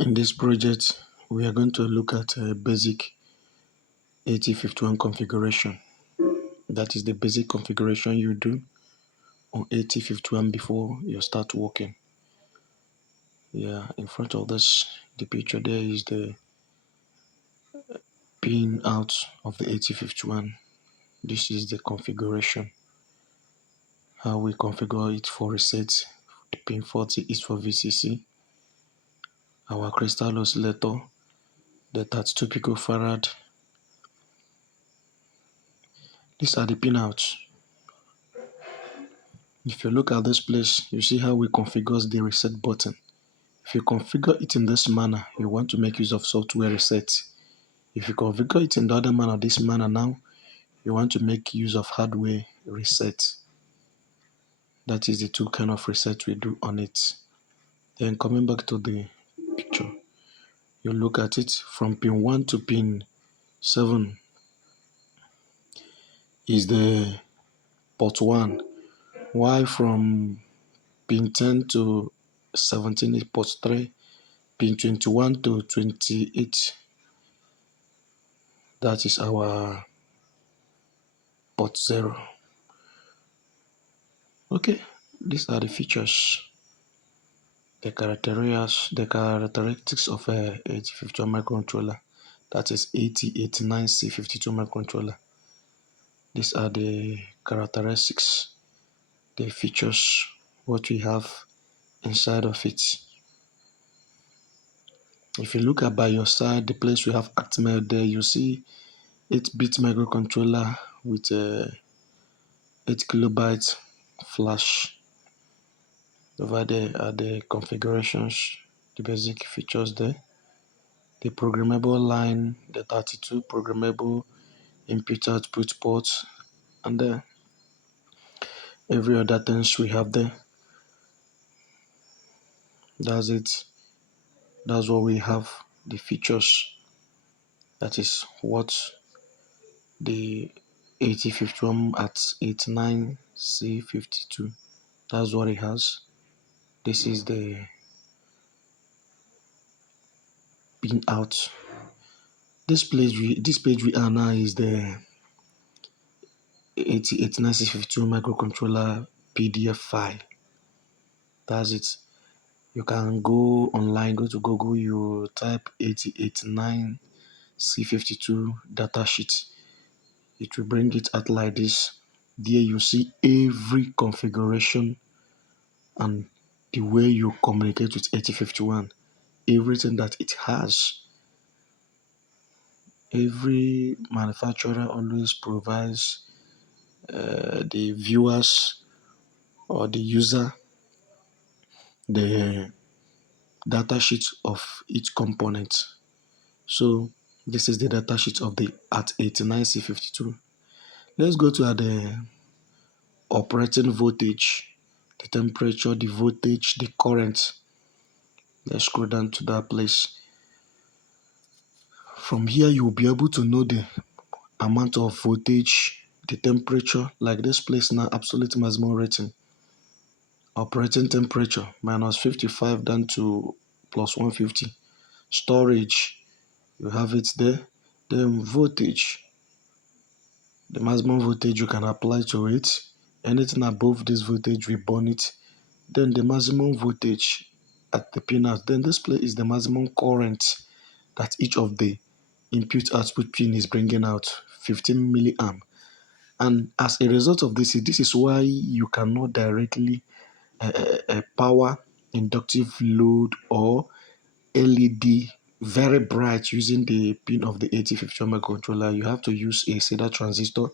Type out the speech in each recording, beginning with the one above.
In this project, we are going to look at a basic 8051 configuration. That is the basic configuration you do on 8051 before you start working. Yeah, in front of this, the picture there is the pin out of the 8051. This is the configuration. How we configure it for reset. The pin 40 is for VCC. Our crystal oscillator, the 32 picofarad. These are the pin outs. If you look at this place, you see how we configure the reset button. If you configure it in this manner, you want to make use of software reset. If you configure it in the other manner, this manner now, you want to make use of hardware reset. That is the two kind of reset we do on it. Then coming back to the picture, you look at it from pin 1 to pin 7 is the port 1, while from pin 10 to 17 is port 3, pin 21 to 28, that is our port 0. Okay, these are the features, the characteristics of a 8051 microcontroller, that is 8089C52 microcontroller. These are the characteristics, the features, what we have inside of it. If you look at by your side, the place we have ActMail there, you see 8-bit microcontroller with a 8 kilobyte flash. Over there are the configurations, the basic features there. The programmable line, the 32 programmable input output ports, and every other things we have there. That's it. That's what we have, the features. That is what the 8051 at 89C52. That's what it has. This is the pin out. This page we are now is the 8089C52 microcontroller PDF file. That's it. You can go online, go to Google, you type 8089C52 datasheet. It will bring it out like this. There you see every configuration and the way you communicate with 8051, everything that it has. Every manufacturer always provides the viewers or the user the datasheet of each component. So this is the datasheet of the at 89C52. Let's go to the operating voltage, the temperature, the voltage, the current. Let's scroll down to that place. From here, you will be able to know the amount of voltage, the temperature, like this place now, absolute maximum rating. Operating temperature, -55 down to +150. Storage, you have it there. Then voltage, the maximum voltage you can apply to it. Anything above this voltage, we burn it. Then the maximum voltage at the pin out. Then this place is the maximum current that each of the input output pin is bringing out, 15 milliamp. And as a result of this is why you cannot directly power inductive load or LED very bright using the pin of the 8051 microcontroller. You have to use a SATA transistor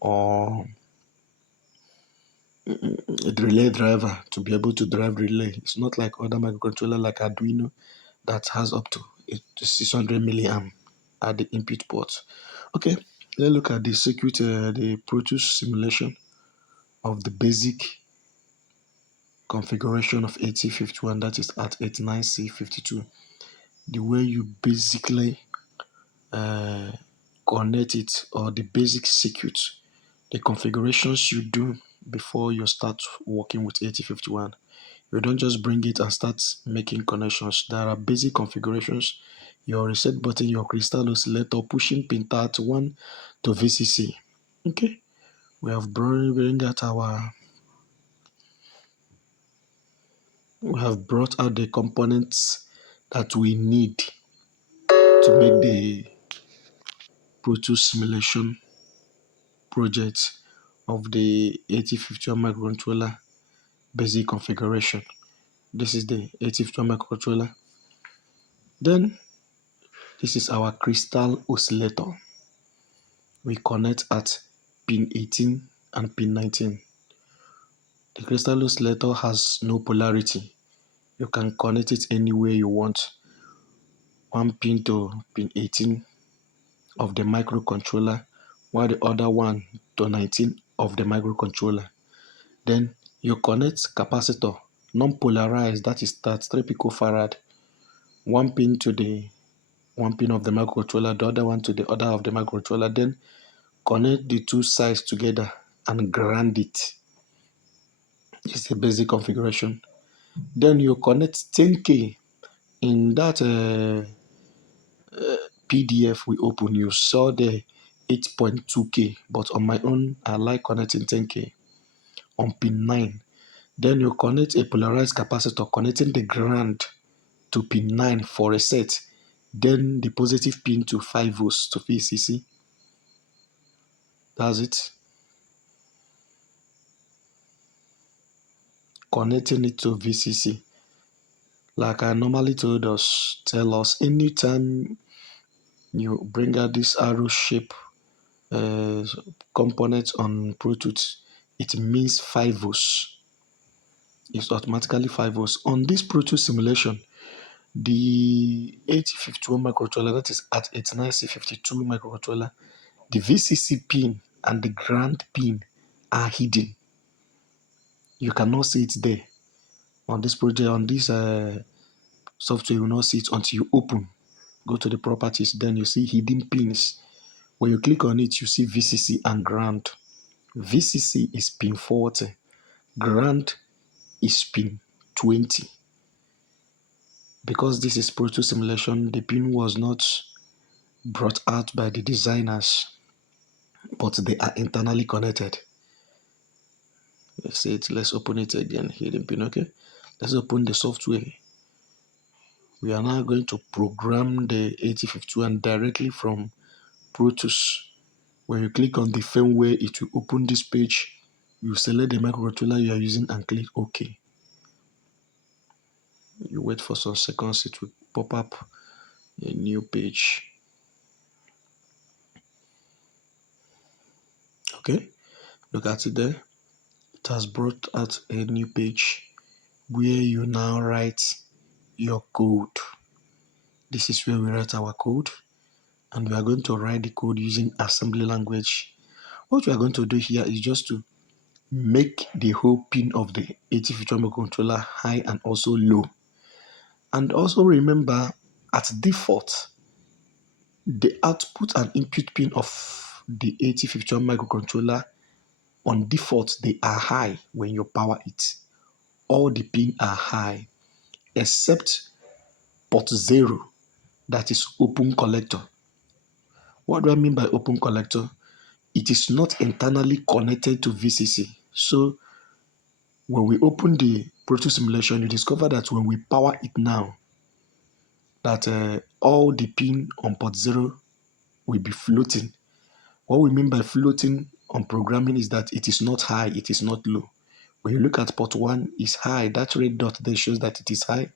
or a relay driver to be able to drive relay. It's not like other microcontroller like Arduino that has up to 600 milliamp at the input port. Okay, let's look at the circuit, the Protus simulation of the basic configuration of 8051, that is at 89C52. The way you basically connect it, or the basic circuit, the configurations you do before you start working with 8051. You don't just bring it and start making connections. There are basic configurations. Your reset button, your crystal oscillator, pushing pin start 1 to VCC. Okay, we have brought out the components that we need to make the Pro Tools simulation project of the 8051 microcontroller basic configuration. This is the 8051 microcontroller. Then this is our crystal oscillator. We connect at pin 18 and pin 19. The crystal oscillator has no polarity. You can connect it anywhere you want. One pin to pin 18 of the microcontroller, while the other one to 19 of the microcontroller. Then you connect capacitor, non-polarized, that is 3 picofarad, one pin of the microcontroller, the other one to the other of the microcontroller. Then connect the two sides together and ground it. It's the basic configuration. Then you connect 10K in that PDF we open. You saw the 8.2K, but on my own, I like connecting 10K on pin 9. Then you connect a polarized capacitor, connecting the ground to pin 9 for reset. Then the positive pin to 5 volts to VCC. That's it. Connecting it to VCC. Like I normally tell us, anytime you bring out this arrow shape uh, component on Pro Tools, it means 5 volts. It's automatically 5 volts. On this Pro Tools simulation, the 8051 microcontroller, that is at 89C52 microcontroller, the VCC pin and the ground pin are hidden. You cannot see it there. On this project, on this software, you will not see it until you open. Go to the properties, then you see hidden pins. When you click on it, you see VCC and ground. VCC is pin 40. Ground is pin 20. Because this is Pro Tools simulation, the pin was not brought out by the designers, but they are internally connected. Let's see it. Let's open it again. Hidden pin. Okay. Let's open the software. We are now going to program the 8051 directly from Pro Tools. When you click on the firmware, it will open this page. You select the microcontroller you are using and click OK. You wait for some seconds, it will pop up a new page. Okay, look at it there. It has brought out a new page where you now write your code. This is where we write our code, and we are going to write the code using assembly language. What we are going to do here is just to make the whole pin of the 8051 microcontroller high and also low. And also remember, at default, the output and input pin of the 8051 microcontroller, on default, they are high when you power it. All the pins are high, except port 0, that is open collector. What do I mean by open collector? It is not internally connected to VCC. So when we open the Pro Tools simulation, you discover that when we power it now, that all the pin on port 0 will be floating. What we mean by floating on programming is that it is not high, it is not low. When you look at port 1 is high, that red dot there shows that it is high.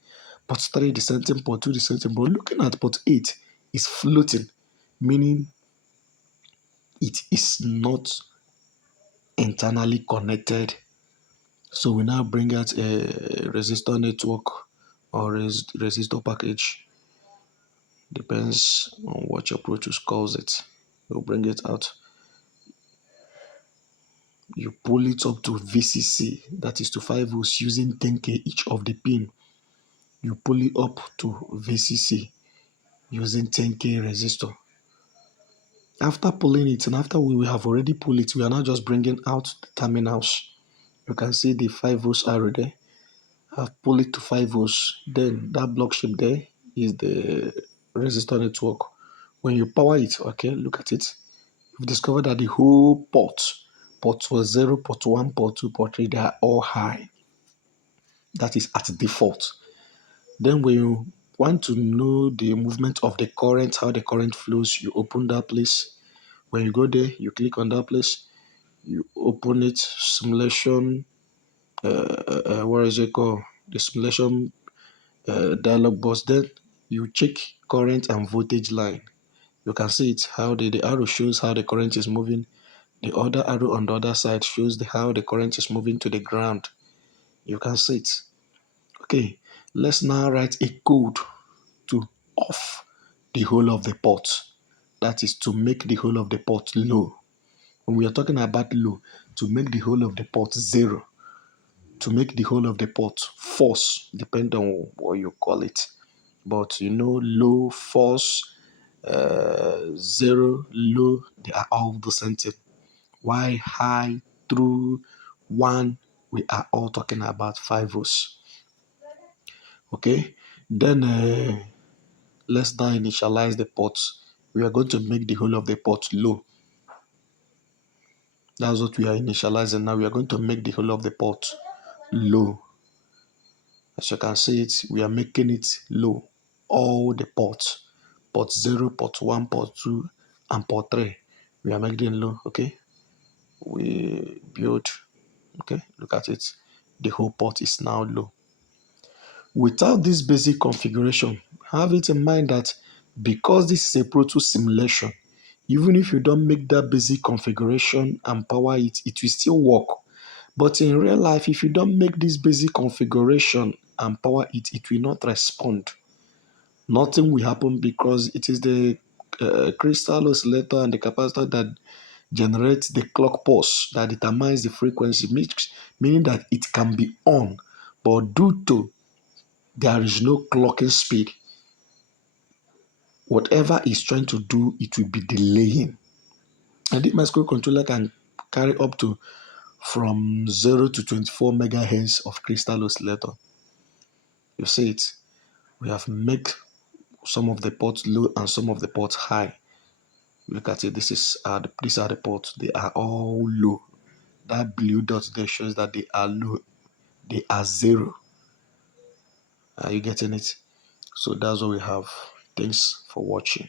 Port 3 the same thing, port 2 the same thing. But looking at port 8 is floating, meaning it is not internally connected. So we now bring out a resistor network or resistor package. Depends on what your Pro Tools calls it. We'll bring it out. You pull it up to VCC, that is to 5 volts, using 10K each of the pin. You pull it up to VCC using 10K resistor. After pulling it, and after we have already pulled it, we are now just bringing out the terminals. You can see the 5 volts arrow there. Have pull it to 5 volts. Then that block shape there is the resistor network. When you power it, okay, look at it. You've discovered that the whole port was 0, port 1, port 2, port 3, they are all high. That is at default. Then when you want to know the movement of the current, how the current flows, you open that place. When you go there, you click on that place, you open it, simulation, what is it called? The simulation dialog box. Then you check current and voltage line. You can see it, how the arrow shows how the current is moving. The other arrow on the other side shows how the current is moving to the ground. You can see it. Okay, let's now write a code to off the whole of the port. That is to make the whole of the port low. When we are talking about low, to make the whole of the port 0, to make the whole of the port false, depending on what you call it. But you know, low, false, 0, low, they are all the same thing. While high, true, 1, we are all talking about 5 volts. Okay, then let's now initialize the ports. We are going to make the whole of the port low. That's what we are initializing now. We are going to make the whole of the port low. As you can see it, we are making it low. All the ports, port 0, port 1, port 2, and port 3. We are making it low, okay? We build, okay? Look at it. The whole port is now low. Without this basic configuration, have it in mind that because this is a Pro Tools simulation, even if you don't make that basic configuration and power it, it will still work. But in real life, if you don't make this basic configuration and power it, it will not respond. Nothing will happen because it is the crystal oscillator and the capacitor that generates the clock pulse that determines the frequency, meaning that it can be on, but due to there is no clocking speed, whatever it's trying to do, it will be delaying. And this microcontroller can carry up to from 0 to 24 megahertz of crystal oscillator. You see it? We have made some of the ports low and some of the ports high. Look at it. These are the ports. They are all low. That blue dot there shows that they are low. They are 0. Are you getting it? So that's what we have. Thanks for watching.